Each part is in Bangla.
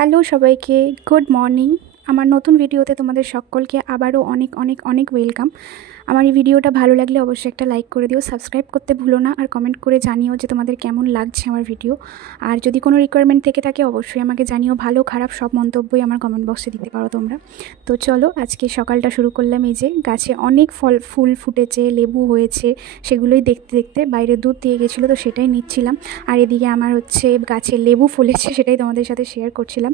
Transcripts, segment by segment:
হ্যালো সবাইকে, গুড মর্নিং। আমার নতুন ভিডিওতে তোমাদের সকলকে আবারও অনেক অনেক অনেক ওয়েলকাম। আমার এই ভিডিওটা ভালো লাগলে অবশ্যই একটা লাইক করে দিও, সাবস্ক্রাইব করতে ভুলো না, আর কমেন্ট করে জানিও যে তোমাদের কেমন লাগছে আমার ভিডিও। আর যদি কোনো রিকোয়ারমেন্ট থেকে থাকে অবশ্যই আমাকে জানিও, ভালো খারাপ সব মন্তব্যই আমার কমেন্ট বক্সে দিতে পারো তোমরা। তো চলো আজকে সকালটা শুরু করলাম। এই যে গাছে অনেক ফুল ফুটেছে, লেবু হয়েছে, সেগুলোই দেখতে দেখতে বাইরে দুধ দিয়ে গেছিলো তো সেটাই নিচ্ছিলাম। আর এদিকে আমার গাছে লেবু ফুলেছে, সেটাই তোমাদের সাথে শেয়ার করছিলাম।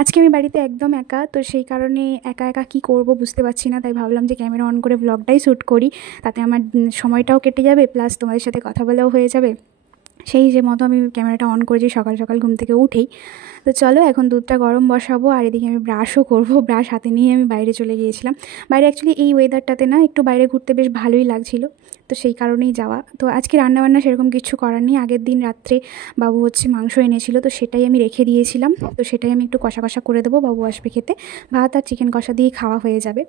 আজকে আমি বাড়িতে একদম একা, তো সেই কারণে একা একা কী করব বুঝতে পারছি না, তাই ভাবলাম যে ক্যামেরা অন করে ব্লগটাই শ্যুট করি, তাতে আমার সময়টাও কেটে যাবে, প্লাস তোমাদের সাথে কথা বলাও হয়ে যাবে। সেই যে মতো আমি ক্যামেরাটা অন করেছি সকাল সকাল ঘুম থেকে উঠেই। তো চলো এখন দুধটা গরম বসাবো, আর এদিকে আমি ব্রাশও করবো। ব্রাশ হাতে নিয়ে আমি বাইরে চলে গিয়েছিলাম। বাইরে অ্যাকচুয়ালি এই ওয়েদারটাতে না একটু বাইরে ঘুরতে বেশ ভালোই লাগছিল, তো সেই কারণেই যাওয়া। তো আজকে রান্নাবান্না সেরকম কিছু করার নেই। আগের দিন রাত্রে বাবু মাংস এনেছিল, তো সেটাই আমি রেখে দিয়েছিলাম, তো সেটাই আমি একটু কষা কষা করে দেবো, বাবু আসবে খেতে। ভাত আর চিকেন কষা দিয়েই খাওয়া হয়ে যাবে।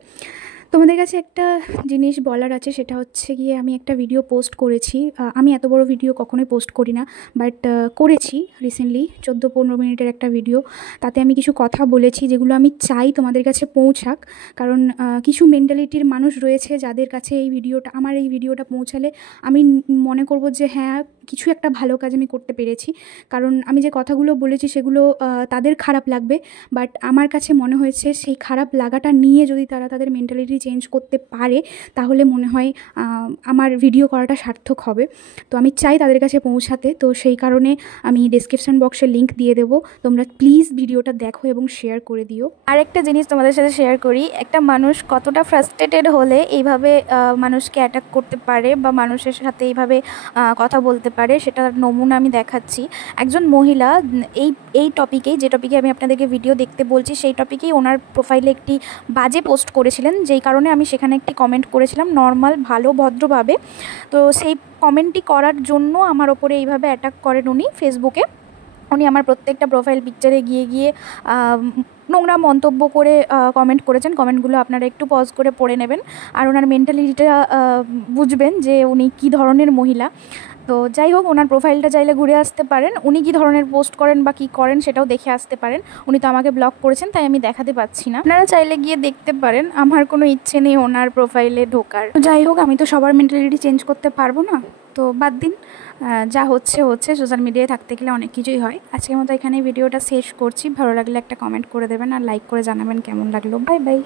তোমাদের কাছে একটা জিনিস বলার আছে, সেটা হচ্ছে গিয়ে আমি একটা ভিডিও পোস্ট করেছি। আমি এত বড় ভিডিও কখনোই পোস্ট করি না, বাট করেছি রিসেন্টলি 14-15 মিনিটের একটা ভিডিও। তাতে আমি কিছু কথা বলেছি যেগুলো আমি চাই তোমাদের কাছে পৌঁছাক, কারণ কিছু মেন্টালিটির মানুষ রয়েছে যাদের কাছে আমার এই ভিডিওটা পৌঁছালে আমি মনে করব যে হ্যাঁ, কিছু একটা ভালো কাজ আমি করতে পেরেছি। কারণ আমি যে কথাগুলো বলেছি সেগুলো তাদের খারাপ লাগবে, বাট আমার কাছে মনে হয়েছে সেই খারাপ লাগাটা নিয়ে যদি তারা তাদের মেন্টালিটি চেঞ্জ করতে পারে, তাহলে মনে হয় আমার ভিডিও করাটা সার্থক হবে। তো আমি চাই তাদের কাছে পৌঁছাতে, তো সেই কারণে আমি ডেসক্রিপশন বক্সে লিঙ্ক দিয়ে দেবো, তোমরা প্লিজ ভিডিওটা দেখো এবং শেয়ার করে দিও। আরেকটা জিনিস তোমাদের সাথে শেয়ার করি, একটা মানুষ কতটা ফ্রাস্ট্রেটেড হলে এইভাবে মানুষকে অ্যাটাক করতে পারে বা মানুষের সাথে এইভাবে কথা বলতে পারে, সেটার নমুনা আমি দেখাচ্ছি। একজন মহিলা এই টপিকেই, যে টপিকে আমি আপনাদেরকে ভিডিও দেখতে বলছি, সেই টপিকেই ওনার প্রোফাইলে একটি বাজে পোস্ট করেছিলেন, যেই কারণে আমি সেখানে একটি কমেন্ট করেছিলাম নর্মাল ভালো ভদ্রভাবে। তো সেই কমেন্টটি করার জন্য আমার ওপরে এইভাবে অ্যাটাক করেন উনি ফেসবুকে। উনি আমার প্রত্যেকটা প্রোফাইল পিকচারে গিয়ে গিয়ে নোংরা মন্তব্য করে কমেন্ট করেছেন। কমেন্টগুলো আপনারা একটু পজ করে পড়ে নেবেন, আর ওনার মেন্টালিটিটা বুঝবেন যে উনি কী ধরনের মহিলা। তো যাই হোক, ওনার প্রোফাইলটা চাইলে ঘুরে আসতে পারেন, উনি কী ধরনের পোস্ট করেন বা কী করেন সেটাও দেখে আসতে পারেন। উনি তো আমাকে ব্লক করেছেন, তাই আমি দেখাতে পাচ্ছি না, আপনারা চাইলে গিয়ে দেখতে পারেন। আমার কোনো ইচ্ছে নেই ওনার প্রোফাইলে ঢোকার। যাই হোক, আমি তো সবার মেন্টালিটি চেঞ্জ করতে পারবো না, তো বাদ দিন, যা হচ্ছে। সোশ্যাল মিডিয়ায় থাকতে গেলে অনেক কিছুই হয়। আজকের মতো এখানে ভিডিওটা শেষ করছি। ভালো লাগলে একটা কমেন্ট করে দেবেন আর লাইক করে জানাবেন কেমন লাগলো। Bye bye.